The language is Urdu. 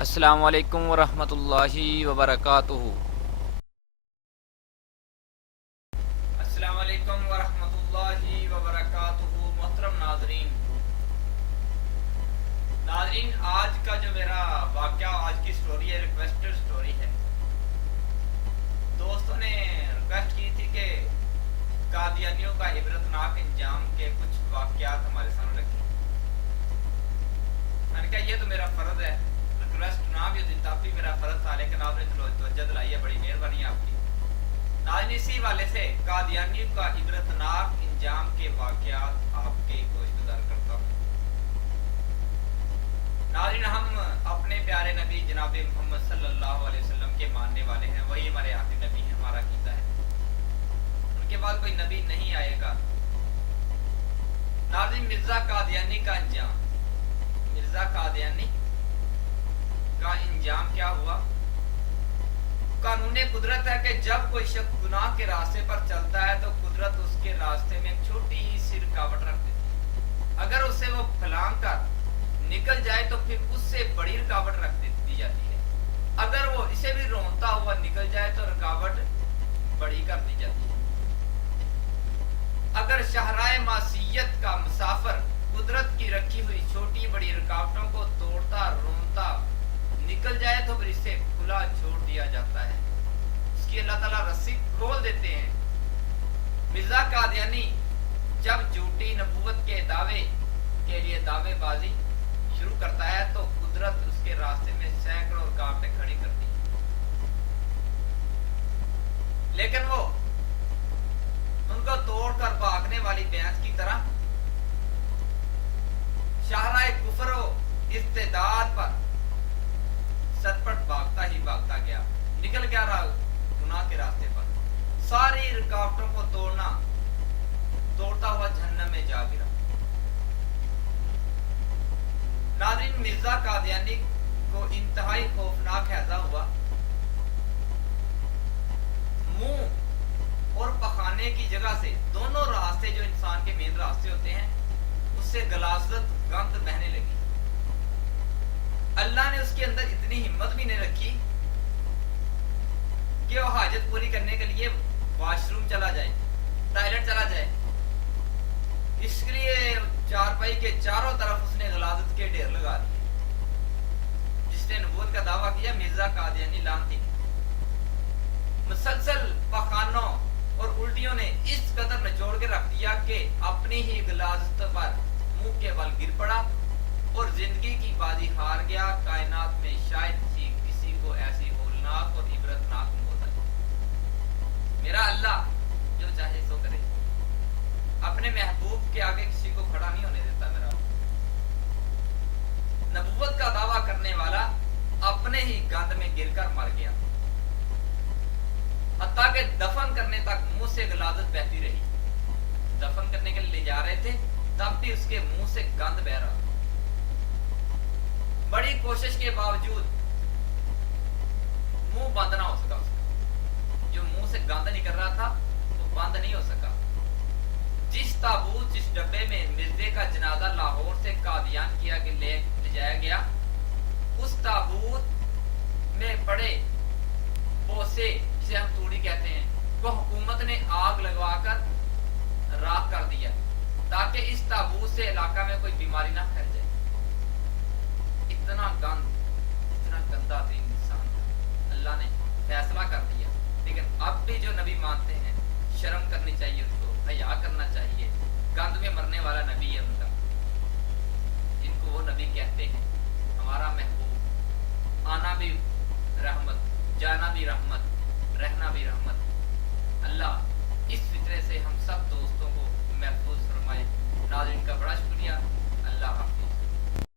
السلام علیکم ورحمۃ اللہ وبرکاتہ۔ السلام علیکم ورحمۃ اللہ وبرکاتہ۔ محترم ناظرین، آج کا جو میرا واقعہ، آج کی سٹوری ہے، ریکویسٹڈ سٹوری ہے۔ دوستوں نے ریکویسٹ کی تھی کہ قادیانیوں کا عبرتناک انجام کے کچھ واقعات ہمارے سامنے رکھیں۔ میں نے کہا یہ تو میرا فرض ہے، ریکویسٹ نہ بھی ہوتی تب بھی میرا فرض تھا، لیکن آپ نے توجہ دلائی ہے، بڑی مہربانی آپ کی۔ ناظرین، اسی والے سے قادیانیوں کا عبرتناک انجام کے واقعات آپ کے گوشت گزار کرتا ہوں۔ ناظرین، ہم اپنے پیارے نبی جناب محمد صلی اللہ علیہ وسلم کے ماننے والے ہیں، وہی ہمارے آخری نبی ہیں، ہمارا عقیدہ ہے، ان کے بعد کوئی نبی نہیں آئے گا۔ ناظرین، مرزا قادیانی کا انجام، مرزا قادیانی کا انجام کیا ہوا؟ قانون قدرت ہے کہ جب کوئی شخص گناہ کے راستے پر چلتا ہے تو قدرت اس کے راستے میں چھوٹی سی رکاوٹ رکھ دیتی ہے۔ اگر اسے وہ پھلانگ کر نکل جائے تو پھر اس سے بڑی رکاوٹ رکھ دی جاتی ہے۔ اگر وہ اسے بھی رونتا ہوا نکل جائے تو رکاوٹ بڑی کر دی جاتی ہے۔ اگر شاہراہ معصیت کا مسافر قدرت کی رکھی ہوئی چھوٹی بڑی رکاوٹوں کو توڑتا رونتا نکل جائے تو پھر اسے کھلا چھوڑ دیا جاتا ہے، اس کی اللہ تعالیٰ رسی کھول دیتے ہیں۔ مرزا قادیانی جب جھوٹی نبوت کے دعوے کے لیے دعوے بازی شروع کرتا ہے تو قدرت اس کے راستے میں سینکڑوں رکاوٹیں کھڑی کرتی ہے، لیکن وہ ان کو توڑ کر بھاگنے والی بھینس کی طرح شاہراہ کفر و استعداد پر سرپٹ بھاگتا ہی بھاگتا گیا، نکل گیا رہا گناہ کے راستے پر، ساری رکاوٹوں کو توڑتا ہوا جہنم میں جا گرا۔ ناظرین، مرزا قادیانی کو انتہائی خوفناک ہیضہ ہوا۔ منہ اور پخانے کی جگہ سے دونوں راستے جو انسان کے مین راستے ہوتے ہیں اس سے غلاظت گند بہنے لگی۔ اللہ نے اس کے اندر اتنی ہمت بھی نہیں رکھی کہ وہ حاجت پوری کرنے کے لیے واش روم چلا جائے، ٹوائلٹ چلا جائے۔ اس کے لیے چارپائی کے چاروں طرف اس نے غلاظت کے ڈھیر لگا دیے۔ جس نے نبوت کا دعویٰ کیا، مرزا قادیانی لعنتی، مسلسل پخانوں اور الٹیوں نے اس قدر نچوڑ کے رکھ دیا کہ اپنی ہی غلاظت پر منہ کے بل گر پڑا اور زندگی کی بازی ہار گیا۔ کائنات میں شاید کسی کو ایسی ہولناک اور عبرتناک موت آئی۔ میرا اللہ جو چاہے سو کرے، اپنے محبوب کے آگے کسی کو کھڑا نہیں ہونے دیتا۔ میرا نبوت کا دعویٰ کرنے والا اپنے ہی گند میں گر کر مر گیا، حتیٰ کہ دفن کرنے تک منہ سے غلاظت بہتی رہی۔ دفن کرنے کے لیے لے جا رہے تھے تب بھی اس کے منہ سے گند بہ رہا۔ بڑی کوشش کے باوجود منہ بند نہ ہو سکا اس کا، جو منہ سے گند نکل رہا تھا وہ بند نہیں ہو سکا۔ جس تابوت، جس ڈبے میں مرزے کا جنازہ لاہور سے قادیان لے جایا گیا، اس تابوت میں پڑے بوسے، جسے ہم توڑی کہتے ہیں، کو حکومت نے آگ لگوا کر راکھ کر دیا تاکہ اس تابوت سے علاقہ میں کوئی بیماری نہ پھیل جائے۔ اتنا گندا دین انسان تھا، اللہ نے فیصلہ کر دیا۔ لیکن اب بھی جو نبی مانتے ہیں، شرم کرنی چاہیے، اس کو حیا کرنا چاہیے۔ گند میں مرنے والا نبی ہے ان کا، جن کو وہ نبی کہتے ہیں۔ ہمارا محبوب، آنا بھی رحمت، جانا بھی رحمت،